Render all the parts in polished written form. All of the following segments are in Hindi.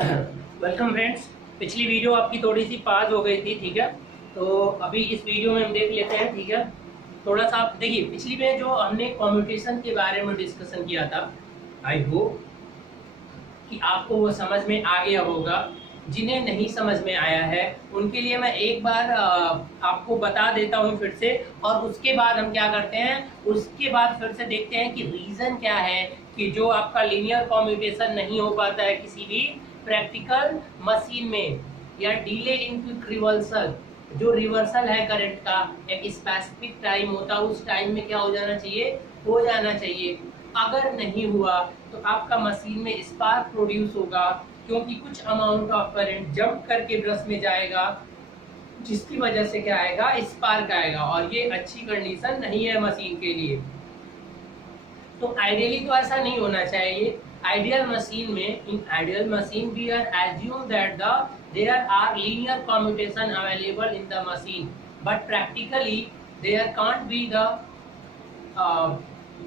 Welcome friends. पिछली वीडियो आपकी थोड़ी सी पास हो गई थी, ठीक है। तो अभी इस वीडियो में हम देख लेते हैं, ठीक है। थोड़ा सा आप देखिए, पिछली में जो हमने कम्यूटेशन के बारे में डिस्कशन किया था, आई होप कि आपको वो समझ में आ गया होगा। जिन्हें नहीं समझ में आया है उनके लिए मैं एक बार आपको बता देता हूँ फिर से, और उसके बाद हम क्या करते हैं, उसके बाद फिर से देखते हैं कि रीज़न क्या है कि जो आपका लीनियर कम्यूटेशन नहीं हो पाता है किसी भी प्रैक्टिकल मशीन में, या डिले इन क्विक रिवर्सल। जो रिवर्सल है करंट का एक स्पेसिफिक टाइम होता है, उस टाइम में क्या हो जाना चाहिए, हो जाना चाहिए। अगर नहीं हुआ तो आपका मशीन में स्पार्क प्रोड्यूस होगा, क्योंकि कुछ अमाउंट ऑफ करंट जंप करके ब्रश में जाएगा, जिसकी वजह से क्या आएगा, स्पार्क आएगा, और ये अच्छी कंडीशन नहीं है मशीन के लिए। तो आइडियली तो ऐसा नहीं होना चाहिए। आइडियल मशीन में, in ideal machine we are assume that there are linear commutation available in the machine, but practically there can't be the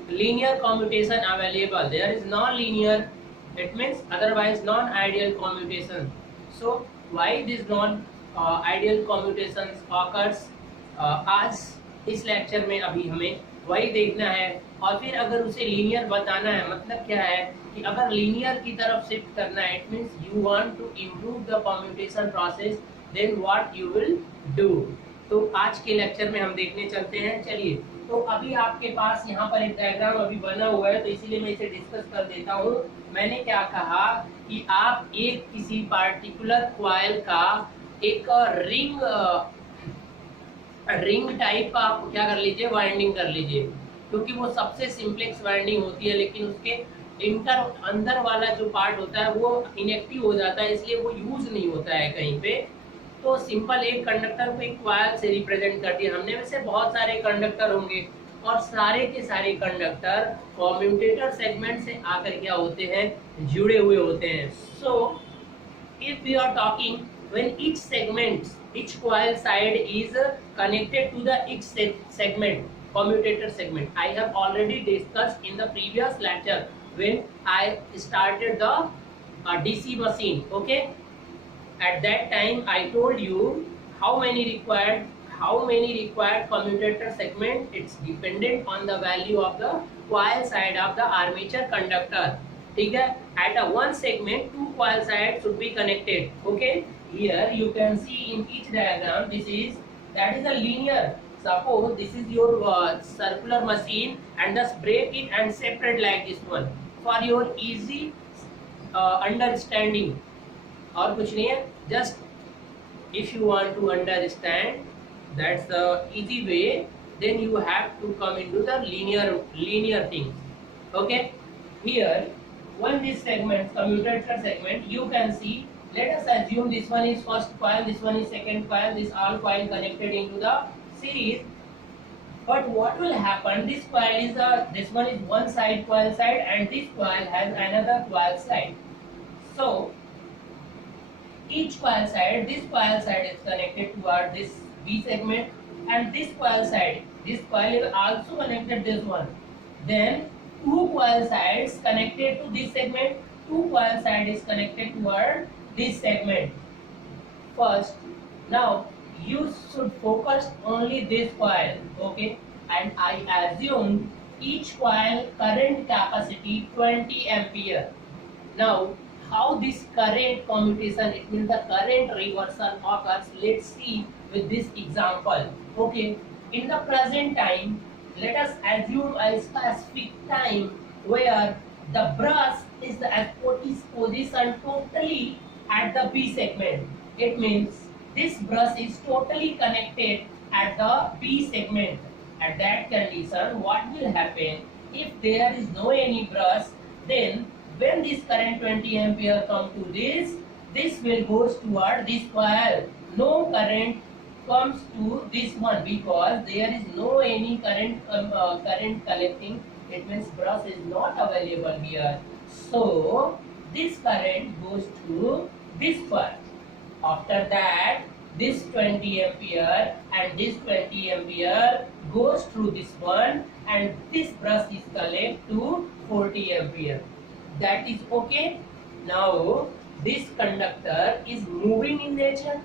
linear commutation available. There is non-linear, it means otherwise non-ideal commutation. So why this non-ideal commutations occurs, आज इस लेक्चर में अभी हमें वही देखना है। और फिर अगर उसे लीनियर बताना है, मतलब क्या है कि अगर लीनियर की तरफ शिफ्ट करना है, it means you want to improve the commutation process, then what you will do. तो आज के लेक्चर में हम देखने चलते हैं, चलिए। तो अभी आपके पास यहाँ पर एक डायग्राम अभी बना हुआ है, तो इसीलिए मैं इसे डिस्कस कर देता हूँ। मैंने क्या कहा कि आप एक किसी पार्टिकुलर कॉइल का एक रिंग टाइप का आप क्या कर लीजिए, वाइंडिंग कर लीजिए, क्योंकि वो सबसे सिंपलेक्स वाइंडिंग होती है, लेकिन उसके अंदर वाला जो पार्ट होता है वो इनएक्टिव हो जाता है, इसलिए वो यूज नहीं होता है कहीं पे। तो सिंपल एक कंडक्टर को एक कॉइल से रिप्रेजेंट कर दिया हमने। वैसे बहुत सारे कंडक्टर होंगे, और सारे के सारे कंडक्टर कम्यूटेटर सेगमेंट से आकर क्या होते हैं, जुड़े हुए होते हैं। सो if we are talking, when each segment, each coil side is connected to the each segment, commutator segment, I have already discussed in the previous lecture when I started the DC machine. Okay, at that time I told you how many required commutator segment. It's dependent on the value of the coil side of the armature conductor. ठीक है, at a one segment two coil sides should be connected. Okay, here you can see in each diagram, that is a linear. Suppose this is your circular machine, and just break it and separate like this one for your easy understanding. और कुछ नहीं है, just if you want to understand, that's the easy way, then you have to come into the linear things. Okay, here when this segment, commutator segment, you can see, let us assume this one is first coil, this one is second coil, this all coil connected into the series. But what will happen, this coil is this one is one side coil side, and this coil has another coil side. So each coil side, this coil side is connected toward this B segment, and this coil side, this coil is also connected this one. Then two coil sides connected to this segment, two coil side is connected toward this segment. First, now you should focus only this coil. Okay, and I assume each coil current capacity 20 ampere. Now how this current commutation, it means the current reversal occurs, let's see with this example. Okay, in the present time, let us assume a specific time where the brush is positioned totally at the B segment. It means this brush is totally connected at the B segment. At that condition, what will happen, if there is no any brush, then when this current 20 ampere come to this will goes toward this coil. No current comes to this one, because there is no any current collecting. It means brush is not available here. So this current goes to this coil. After that, this 20 ampere and this 20 ampere goes through this one, and this brush is collect to 40 ampere. That is okay. Now this conductor is moving in nature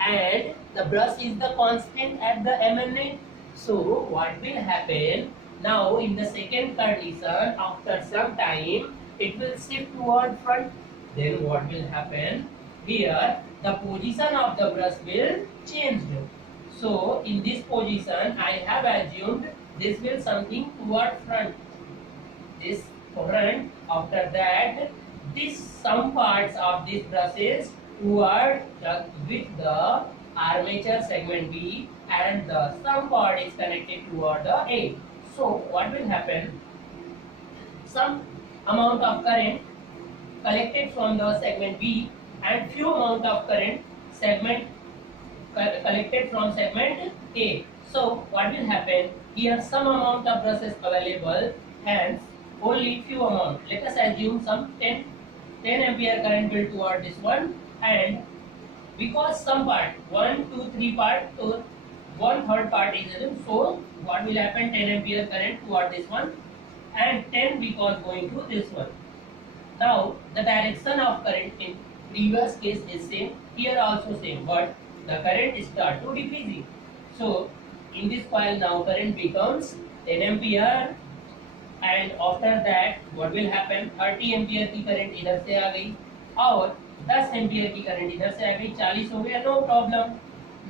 and the brush is the constant at the MNA. So what will happen now in the second condition, after some time it will shift toward front. Then what will happen here, the position of the brush will change. So in this position I have assumed this will something toward front, this front. After that this some parts of this brush is toward with the armature segment B and the some part is connected toward the A. So what will happen, some amount of current collected from the segment B and few amount of current segment collected from segment A. So what will happen here, some amount of brushes available, hence only few amount. Let us assume some 10 ampere current will toward this one, and because some part 1 2 3 part, so 1/3 part is assumed. So what will happen, 10 ampere current toward this one and 10 because going to this one. Now the direction of current in previous case is same, here also same, but the current start to decreasing. So in this coil now current becomes 10 ampere, and after that what will happen, 30 ampere की करंट इधर से आ गई और 10 एम्पियर की करंट इधर से आ गई, 40 हो गया, नो प्रॉब्लम।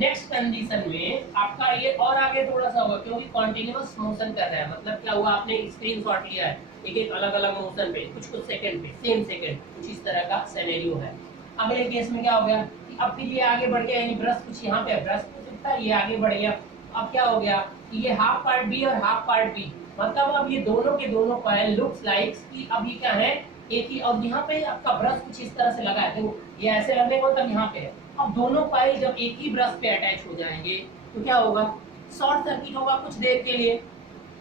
नेक्स्ट कंडीशन में आपका ये और आगे थोड़ा सा होगा क्योंकि कॉन्टिन्यूअस मोशन कर रहा है, मतलब क्या हुआ, आपने स्क्रीनशॉट लिया है एक एक अलग अलग मोशन पे, कुछ कुछ सेकंड पे, सेम सेकंड, कुछ इस तरह का सिनेरियो है। अगले केस में क्या हो गया कि अब फिर ये आगे बढ़ गया, यानी ब्रश कुछ यहाँ पे ब्रश कुछ था, ये आगे बढ़ गया। अब क्या हो गया कि ये हाफ पार्ट बी और हाफ पार्ट बी, मतलब अब ये दोनों के दोनों कॉइल लुक्स लाइक कि अब ये क्या है एक ही, अब यहाँ पे आपका ब्रश कुछ इस तरह से लगा है, देखो ये ऐसे लगने को तब यहाँ पे है। अब दोनों कॉइल जब एक ही ब्रश पे अटैच हो जाएंगे तो क्या होगा, शॉर्ट सर्किट होगा कुछ देर के लिए,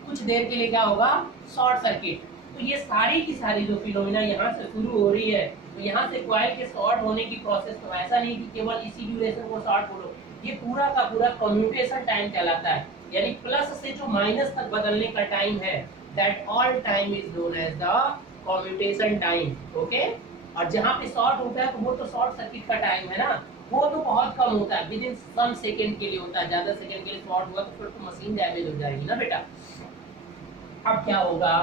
कुछ देर के लिए क्या होगा, शॉर्ट सर्किट। तो ये सारी की सारी जो फिनोमिना यहाँ से शुरू हो रही है, तो यहाँ से कॉइल के शॉर्ट होने की प्रोसेस, तो ऐसा नहीं कि केवल इसी ड्यूरेशन को शॉर्ट बोलो, ये पूरा का पूरा कम्यूटेशन टाइम कहलाता है, यानी प्लस से जो माइनस तक बदलने का टाइम है, that all time is known as the commutation time. Okay, और जहाँ पे शॉर्ट होता है तो वो तो शॉर्ट सर्किट का टाइम है ना, वो तो बहुत कम होता है, विद इन सम सेकेंड के लिए होता है, ज्यादा सेकेंड के लिए शॉर्ट हुआ तो फिर तो मशीन डैमेज हो जाएगी ना बेटा। अब क्या होगा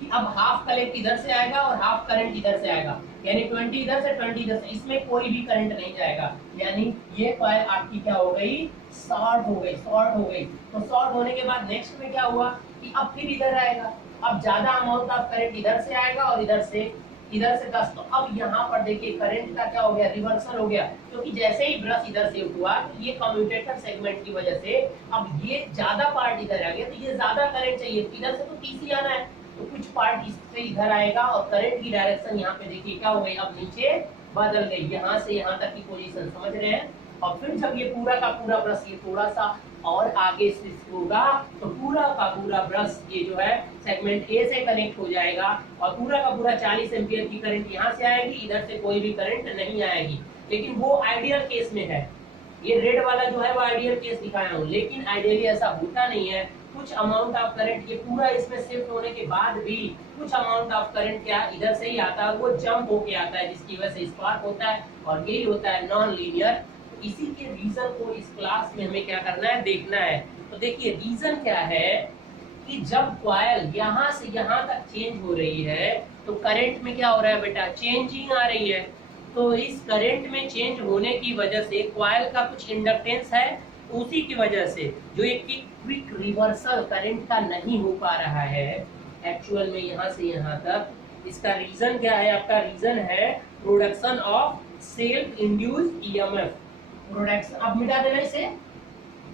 कि अब हाफ करंट इधर से आएगा और हाफ करंट इधर से आएगा, यानी 20 इधर से 20 इधर से, इसमें कोई भी करंट नहीं जाएगा, यानी ये कॉइल आपकी क्या हो गई, शॉर्ट हो गई, शॉर्ट हो गई। तो शॉर्ट होने के बाद नेक्स्ट में क्या हुआ कि अब फिर इधर आएगा, अब ज्यादा अमाउंट ऑफ करंट इधर से आएगा और इधर से 10। तो अब यहाँ पर देखिए करंट का क्या हो गया, रिवर्सल हो गया, क्योंकि जैसे ही ब्रश इधर से हुआ तो ये कम्यूटेटर सेगमेंट की वजह से अब ये ज्यादा पार्ट इधर आ गया, तो ये ज्यादा करंट चाहिए, इधर से तो 30 ही आना है, तो कुछ पार्ट इससे इधर आएगा और करंट की डायरेक्शन यहाँ पे देखिए क्या हो गई, अब नीचे बदल गई, यहाँ से यहाँ तक की पोजीशन, समझ रहे हैं। और फिर जब ये पूरा का पूरा ब्रश ये थोड़ा सा और आगे शिफ्ट होगा तो पूरा का पूरा ब्रश ये जो है सेगमेंट ए से कनेक्ट हो जाएगा और पूरा का पूरा 40 एम्पियर की करंट यहाँ से आएगी, इधर से कोई भी करंट नहीं आएगी। लेकिन वो आइडियल केस में है, ये रेड वाला जो है वो आइडियल केस दिखाया हूँ, लेकिन आइडियली ऐसा होता नहीं है। कुछ अमाउंट ऑफ करंट ये पूरा इसमें शिफ्ट होने के बाद भी कुछ अमाउंट ऑफ करंट क्या इधर से ही आता है, वो जंप होके आता है, जिसकी वजह से स्पार्क होता है, और यही होता है नॉन लीनियर। इसी के रीजन को इस क्लास में हमें क्या करना है, देखना है। तो देखिए रीजन क्या है कि जब कॉइल यहाँ से यहाँ तक चेंज हो रही है तो करंट में क्या हो रहा है बेटा, चेंजिंग आ रही है। तो इस करंट में चेंज होने की वजह से कॉइल का कुछ इंडक्टेंस है, उसी की वजह से जो एक क्विक रिवर्सल करंट का नहीं हो पा रहा है एक्चुअल में यहाँ से यहाँ तक। इसका रीजन क्या है, आपका रीजन है production of self induced EMF production. अब मिटा देना इसे,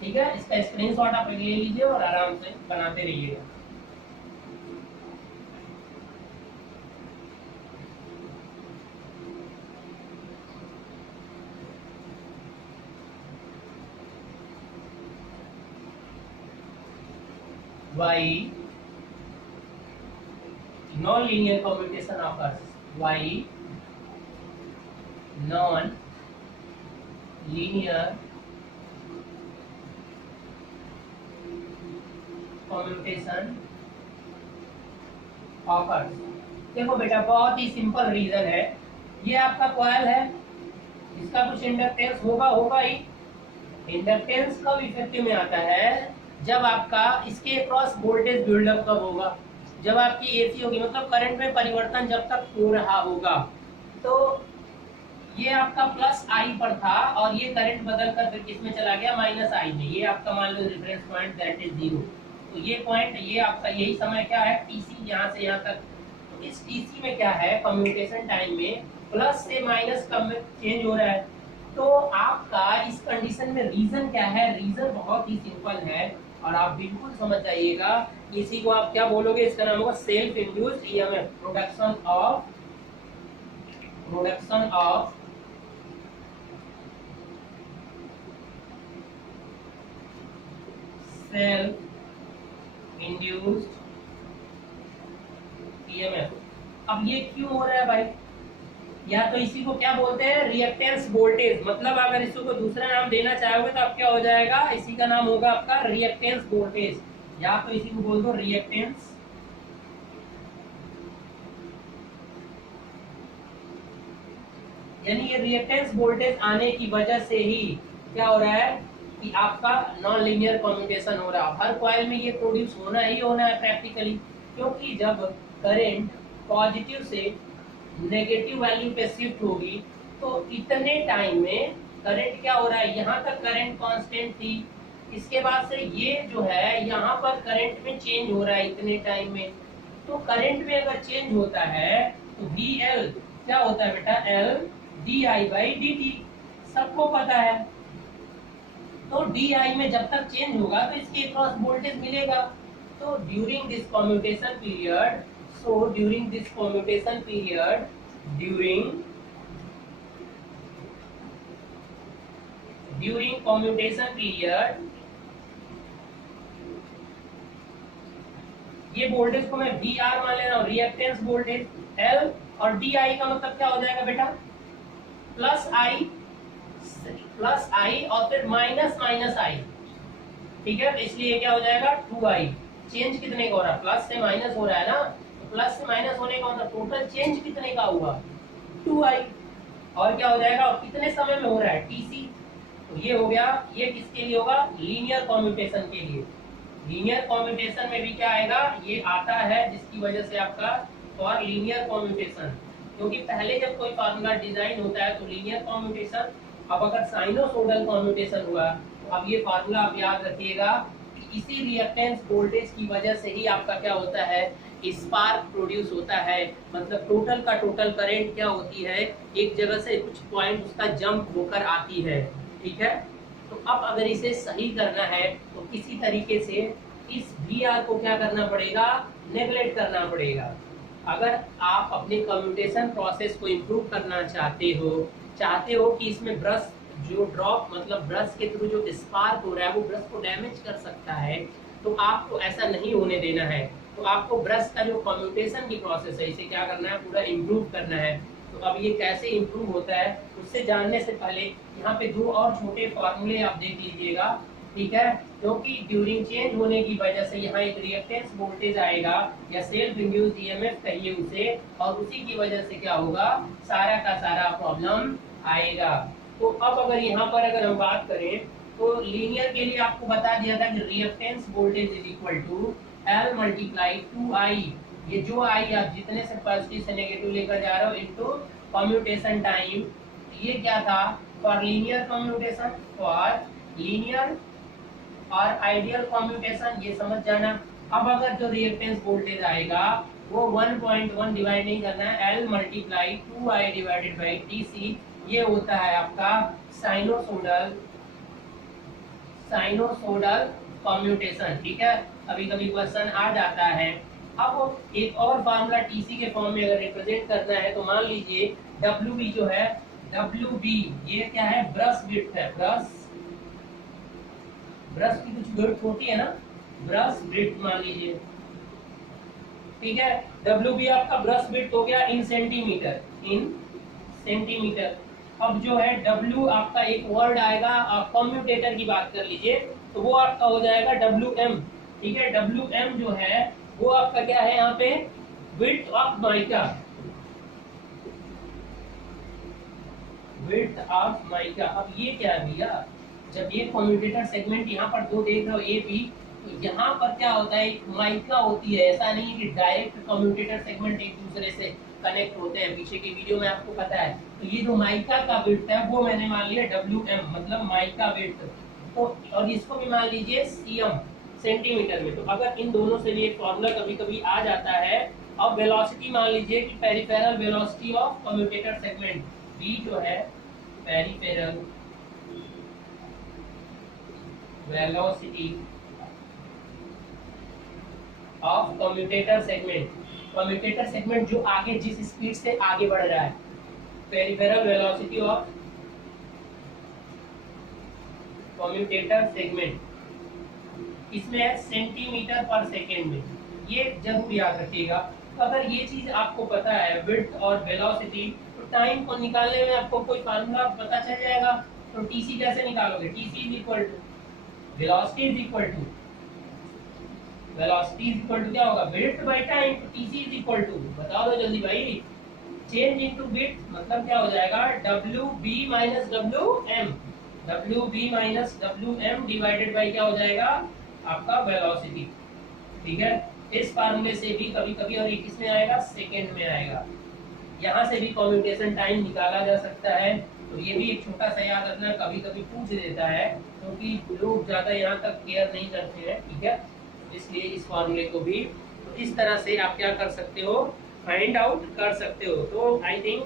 ठीक है, इसका स्क्रीनशॉट आप ले लीजिए और आराम से बनाते रहिएगा। Y non-linear commutation occurs. Y non-linear commutation occurs। देखो बेटा बहुत ही सिंपल रीजन है, ये आपका कॉइल है, इसका कुछ इंडक्टेंस होगा ही। इंडक्टेंस कब इफेक्टिव में आता है, जब आपका इसके अक्रॉस वोल्टेज बिल्डअप कब होगा, जब आपकी एसी होगी, मतलब करंट में परिवर्तन जब तक हो रहा होगा। तो ये आपका प्लस आई पर था और ये करंट बदल कर फिर किसमें चला गया, माइनस आई में। ये आपका मान लो रेफरेंस पॉइंट दैट इज 0। तो ये पॉइंट, ये आपका यही समय क्या है, टीसी, यहाँ से यहाँ तक। तो इस टीसी में क्या है, कम्युनिकेशन टाइम में प्लस से माइनस कब चेंज हो रहा है। तो आपका इस कंडीशन में रीजन क्या है, रीजन बहुत ही सिंपल है और आप बिल्कुल समझ जाइएगा। इसी को आप क्या बोलोगे, इसका नाम होगा self induced EMF, production of self induced EMF. अब ये क्यों हो रहा है भाई, या तो इसी को क्या बोलते हैं, रिएक्टेंस वोल्टेज। मतलब अगर इसको दूसरा नाम देना चाहोगे तो आप क्या हो जाएगा, इसी का नाम होगा आपका रिएक्टेंस वोल्टेज, या तो इसी को बोल दो रिएक्टेंस यानी ये रिएक्टेंस वोल्टेज आने की वजह से ही क्या हो रहा है कि आपका नॉन लीनियर कम्युटेशन हो रहा है। हर कॉइल में ये प्रोड्यूस होना ही होना है प्रैक्टिकली, क्योंकि जब करंट पॉजिटिव से नेगेटिव वैल्यू पे शिफ्ट होगी तो इतने टाइम में करंट क्या हो रहा है, यहाँ तक करंट कांस्टेंट थी, इसके बाद से ये जो है यहाँ पर करंट में चेंज हो रहा है इतने टाइम में। तो करंट में अगर चेंज होता है तो VL क्या होता है बेटा, L di/dt, सबको पता है। तो di में जब तक चेंज होगा तो इसके अक्रॉस वोल्टेज मिलेगा। तो during this commutation period, during commutation period ये वोल्टेज को मैं VR मान ले रहा हूँ, रिएक्टेंस वोल्टेज L, और DI का मतलब क्या हो जाएगा बेटा, प्लस आई और फिर माइनस आई। ठीक है, तो इसलिए क्या हो जाएगा 2I। चेंज कितने का हो रहा है, प्लस से माइनस हो रहा है ना, तो प्लस से माइनस होने का मतलब टोटल चेंज कितने का हुआ, 2I। और क्या हो जाएगा, और कितने समय में हो रहा है, TC। तो ये हो गया, ये किसके लिए होगा, लीनियर कम्यूटेशन के लिए। लीनियर कम्यूटेशन में भी क्या आएगा, ये आता है जिसकी वजह से आपका फॉर लीनियर कम्यूटेशन, क्योंकि पहले जब कोई फार्मूला डिजाइन होता है तो लीनियर कम्यूटेशन। अब अगर साइनोसोडल कम्यूटेशन हुआ तो अब ये फार्मूला आप याद रखिएगा कि इसी रिएक्टेंस वोल्टेज की वजह से ही आपका क्या होता है, स्पार्क प्रोड्यूस होता है। मतलब टोटल का टोटल करंट क्या होती है, एक जगह से कुछ पॉइंट उसका जंप होकर आती है। ठीक है, तो अब अगर इसे सही करना है तो किसी तरीके से इस VR को क्या करना पड़ेगा, नेगलेक्ट करना पड़ेगा। अगर आप अपने कम्यूटेशन प्रोसेस को इम्प्रूव करना चाहते हो कि इसमें ब्रश जो ड्रॉप, मतलब ब्रश के थ्रू जो स्पार्क हो रहा है वो ब्रश को डैमेज कर सकता है, तो आपको ऐसा नहीं होने देना है। तो आपको ब्रश का जो कम्यूटेशन की प्रोसेस है इसे क्या करना है, पूरा इम्प्रूव करना है। तो अब ये कैसे इम्प्रूव होता है उससे जानने से पहले यहाँ पे 2 और छोटे फॉर्मूले आप देख लीजिएगा। ठीक है, क्योंकि ड्यूरिंग चेंज होने की वजह से यहाँ एक रिएक्टेंस वोल्टेज आएगा या सेल्फ इंड्यूस्ड ईएमएफ कहिए उसे, और उसी की वजह से क्या होगा, सारा का सारा प्रॉब्लम आएगा। तो अब अगर यहाँ पर अगर हम बात करें तो लीनियर के लिए आपको बता दिया था कि reactance voltage is equal to L × 2I। ये जो आई आप जितने से पॉजिटिव से नेगेटिव लेकर जा रहे हो इनटू कम्यूटेशन टाइम। ये क्या था, for linear commutation, for linear और आइडियल कम्यूटेशन, ये समझ जाना। अब अगर जो रिएक्टेंस वोल्टेज आएगा वो 1.1 डिवाइड नहीं करना है, L × 2I/TC। ये होता है आपका साइनोसोडल कम्यूटेशन। ठीक है, कभी कभी क्वेश्चन आ जाता है। अब एक और फार्मूला टीसी के फॉर्म में अगर रिप्रेजेंट करना है तो मान लीजिए WB जो है, WB ये क्या है, ब्रश विड्थ है। ब्रश की कुछ विड्थ होती है ना, ब्रश विड्थ मान लीजिए। ठीक है, WB आपका ब्रश विड्थ हो गया इन सेंटीमीटर। अब जो है W आपका एक वर्ड आएगा, आप कम्यूटेटर की बात कर लीजिए तो वो आपका हो जाएगा WM। ठीक है, WM जो है वो आपका क्या है, यहाँ पे width of mica. Width of mica. अब ये क्या है भैया, जब ये कम्यूटेटर सेगमेंट यहाँ पर दो देख रहे हो ए बी, तो यहाँ पर क्या होता है, एक माइका होती है। ऐसा नहीं कि डायरेक्ट कम्यूटेटर सेगमेंट एक दूसरे से कनेक्ट होते हैं, पीछे के वीडियो में आपको पता है। तो ये जो माइका का विड्थ है वो मैंने मान लिया WM, मतलब माइका विड्थ। तो और इसको भी मान लीजिए CM, सेंटीमीटर में। तो अगर इन दोनों से भी एक फॉर्मूला कभी कभी आ जाता है। अब वेलोसिटी मान लीजिए कि peripheral velocity of commutator segment, V जो है peripheral velocity of commutator segment, commutator segment जो आगे जिस स्पीड से आगे बढ़ रहा है, peripheral velocity of commutator segment, इसमें है सेंटीमीटर पर सेकेंड में। ये जरूर याद रखिएगा। तो अगर ये चीज आपको पता है विड्थ और वेलोसिटी, तो टाइम को निकालने में आपको कोई फार्मूला पता चल जाएगा। तो TC कैसे निकालोगे, TC is equal to velocity is equal to, velocity is equal to क्या होगा, विड्थ बाय टाइम। तो TC इज इक्वल टू, बता दो जल्दी भाई, चेंज इनटू विड्थ मतलब क्या हो जाएगा, WB minus WM, WB minus WM divided by क्या हो जाएगा आपका वेलोसिटी। ठीक है, इस फार्मूले से भी कभी कभी, और ये किस में आएगा, सेकेंड में आएगा। यहाँ से भी कम्यूटेशन टाइम निकाला जा सकता है। तो ये भी एक छोटा सा याद रखना, कभी कभी पूछ देता है, क्योंकि लोग ज्यादा यहाँ तक केयर नहीं करते हैं। ठीक है, इसलिए इस फार्मूले को भी तो इस तरह से आप क्या कर सकते हो, फाइंड आउट कर सकते हो। तो आई थिंक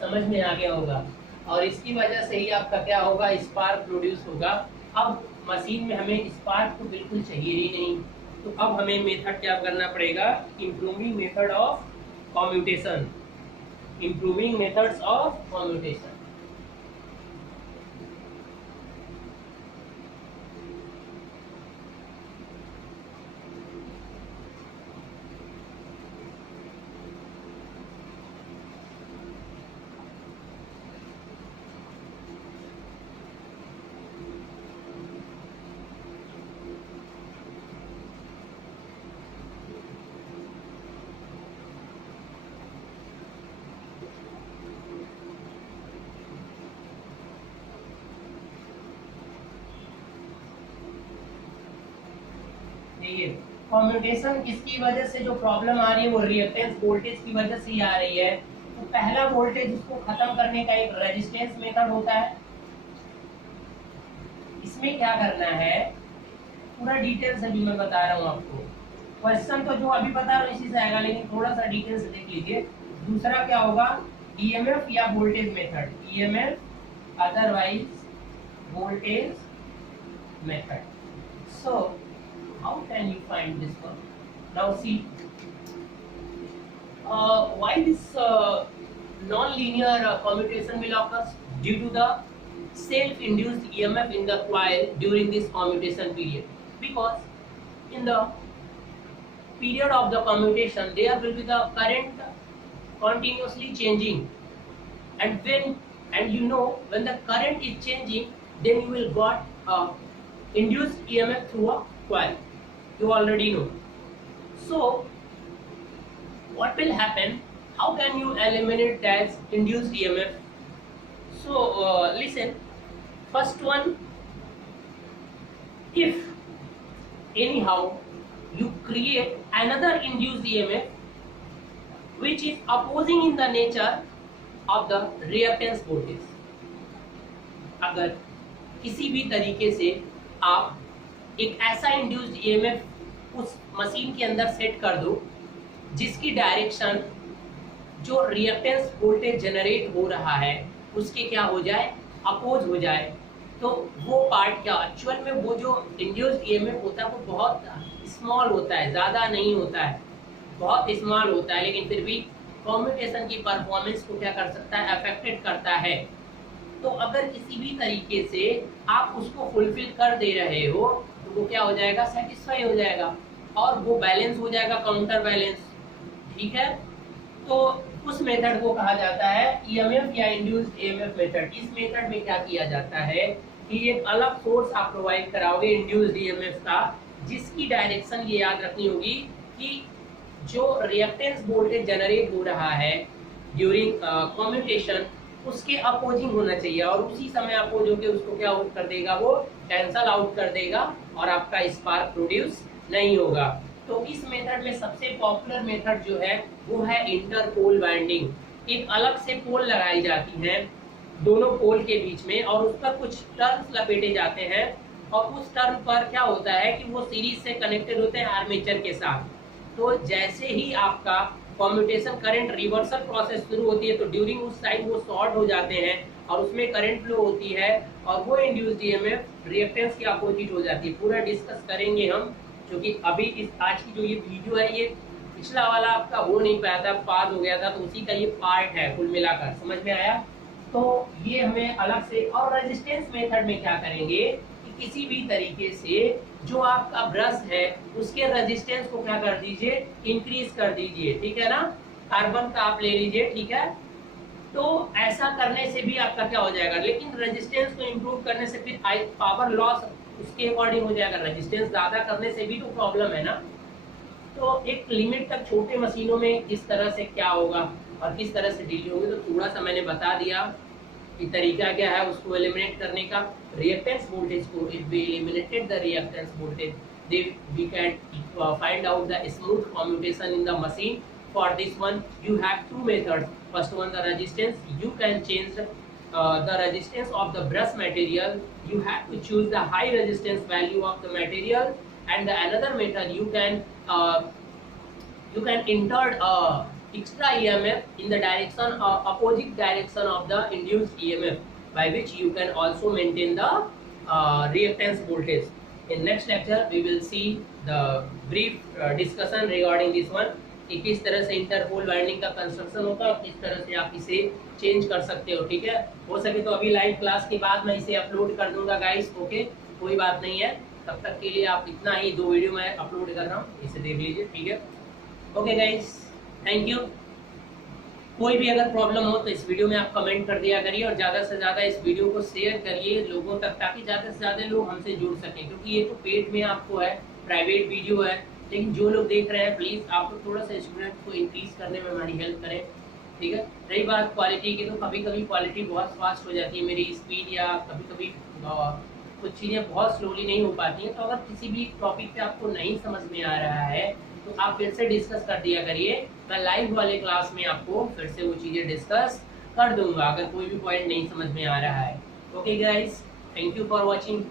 समझ में आ गया होगा। और इसकी वजह से ही आपका क्या होगा, स्पार्क प्रोड्यूस होगा। अब मशीन में हमें स्पार्क तो बिल्कुल चाहिए ही नहीं। तो अब हमें मेथड क्या करना पड़ेगा, improving method of commutation, improving methods of commutation. देखिए, कम्यूटेशन किसकी वजह से जो प्रॉब्लम आ रही है, वो रिएक्टेंस वोल्टेज की वजह से ही आ रही है। तो पहला वोल्टेज उसको खत्म करने का एक रेजिस्टेंस मेथड होता है। इसमें क्या करना है, पूरा डिटेल से भी मैं बता रहा हूँ आपको। क्वेश्चन तो जो अभी बता रहा हूँ इसी से आएगा, लेकिन थोड़ा सा डिटेल से देख लीजिए। दूसरा क्या होगा, EMF या voltage method, EMF otherwise voltage method. So how can you find this one? Now see, why this non-linear commutation will occur? Due to the self-induced EMF in the coil during this commutation period. Because in the period of the commutation there will be the current continuously changing, and you know when the current is changing, then you will got induced EMF through a coil. You already know. So what will happen, how can you eliminate that induced EMF? So listen, first one, if anyhow you create another induced EMF which is opposing in the nature of the reactance voltage, अगर किसी भी तरीके से आप एक ऐसा इंड्यूस्ड EMF उस मशीन के अंदर सेट कर दो जिसकी डायरेक्शन जो रिएक्टेंस वोल्टेज जनरेट हो रहा है उसके क्या हो जाए, अपोज हो जाए, तो वो पार्ट क्या, एक्चुअल में वो जो इंड्यूस्ड EMF होता है वो बहुत स्मॉल होता है, ज़्यादा नहीं होता है, बहुत स्मॉल होता है, लेकिन फिर भी कम्यूटेशन की परफॉर्मेंस को क्या कर सकता है, अफेक्टेड करता है। तो अगर किसी भी तरीके से आप उसको फुलफिल कर दे रहे हो तो वो क्या हो जाएगा, सेटिस्फाई हो जाएगा और वो बैलेंस हो जाएगा, काउंटर बैलेंस। ठीक है, तो उस मेथड को कहा जाता है EMF या इंड्यूस्ड EMF मेथड। इस मेथड में क्या किया जाता है कि एक अलग सोर्स आप प्रोवाइड कराओगे इंड्यूस्ड EMF का, जिसकी डायरेक्शन ये याद रखनी होगी कि जो रिएक्टेंस वोल्टेज जनरेट हो रहा है ड्यूरिंग कम्यूटेशन, उसके अपोजिंग होना चाहिए, और उसी समय अपोज होकर उसको क्या आउट कर देगा, वो कैंसल आउट कर देगा और आपका स्पार्क प्रोड्यूस नहीं होगा। तो इस मेथड में सबसे पॉपुलर मेथड जो है वो है इंटरपोल बाइंडिंग। एक अलग से पोल लगाई जाती है दोनों पोल के बीच में, और उस पर कुछ टर्न्स लपेटे जाते हैं, और उस टर्न पर क्या होता है कि वो सीरीज से कनेक्टेड होते हैं आर्मेचर के साथ। तो जैसे ही आपका कम्यूटेशन करंट रिवर्सल प्रोसेस शुरू होती है, तो ड्यूरिंग उस टाइम वो शॉर्ट हो जाते हैं और उसमें करंट फ्लो होती है, और वो इंड्यूस्ड ईएमएफ रिएक्टेंस के अपोजिट हो जाती है। पूरा डिस्कस करेंगे हम, क्योंकि अभी इस आज की जो ये वीडियो है, ये पिछला वाला आपका हो नहीं पाया था, पास हो गया था, तो उसी का ये पार्ट है कुल मिलाकर। समझ में आया? तो ये हमें अलग से। और रेजिस्टेंस मेथड में क्या करेंगे कि किसी भी तरीके से जो आपका ब्रश है उसके रेजिस्टेंस को क्या कर दीजिए, इंक्रीज कर दीजिए, ठीक है ना। कार्बन का आप ले लीजिए, ठीक है। तो ऐसा करने से भी आपका क्या हो जाएगा, लेकिन रेजिस्टेंस को इंप्रूव करने से फिर पावर लॉस उसके अकॉर्डिंग हो जाएगा। रेजिस्टेंस ज्यादा करने से भी तो प्रॉब्लम है ना। तो एक लिमिट तक छोटे मशीनों में किस तरह से क्या होगा और किस तरह से डील होंगे, तो थोड़ा सा मैंने बता दिया कि तरीका क्या है उसको एलिमिनेट करने का। रिएक्टेंस वोल्टेज को, if we eliminated the reactance voltage, we can find out the smooth commutation in the machine. For this one you have two methods. First one, the resistance. You can change the resistance of the brush material. You have to choose the high resistance value of the material. And the another method, you can insert extra EMF in the direction opposite direction of the induced EMF, by which you can also maintain the reactance voltage. In next lecture we will see the brief discussion regarding this one, कि किस तरह से इंटरपोल वाइंडिंग का कंस्ट्रक्शन होता है और किस तरह से आप इसे चेंज कर सकते हो, ठीक है। हो सके तो अभी लाइव क्लास के बाद मैं इसे अपलोड कर दूंगा गाइस, ओके, कोई बात नहीं है। तब तक के लिए आप इतना ही 2 वीडियो मैं अपलोड कर रहा हूँ, इसे देख लीजिए, ठीक है। Okay guys, thank you. कोई भी अगर प्रॉब्लम हो तो इस वीडियो में आप कमेंट कर दिया करिए, और ज़्यादा से ज़्यादा इस वीडियो को शेयर करिए लोगों तक, ताकि ज़्यादा से ज़्यादा लोग हमसे जुड़ सकें, क्योंकि ये तो पेड में आपको है, प्राइवेट वीडियो है। लेकिन जो लोग देख रहे हैं, प्लीज़ आप लोग थोड़ा सा स्टूडेंट को इंक्रीज करने में हमारी हेल्प करें, ठीक है। रही बात क्वालिटी की, तो कभी कभी क्वालिटी बहुत फास्ट हो जाती है मेरी स्पीड, या कभी कभी कुछ चीज़ें बहुत स्लोली नहीं हो पाती हैं। तो अगर किसी भी टॉपिक पे आपको नहीं समझ में आ रहा है तो आप फिर से डिस्कस कर दिया करिए, मैं लाइव वाले क्लास में आपको फिर से वो चीज़ें डिस्कस कर दूंगा अगर कोई भी पॉइंट नहीं समझ में आ रहा है। Okay guys, thank you for watching.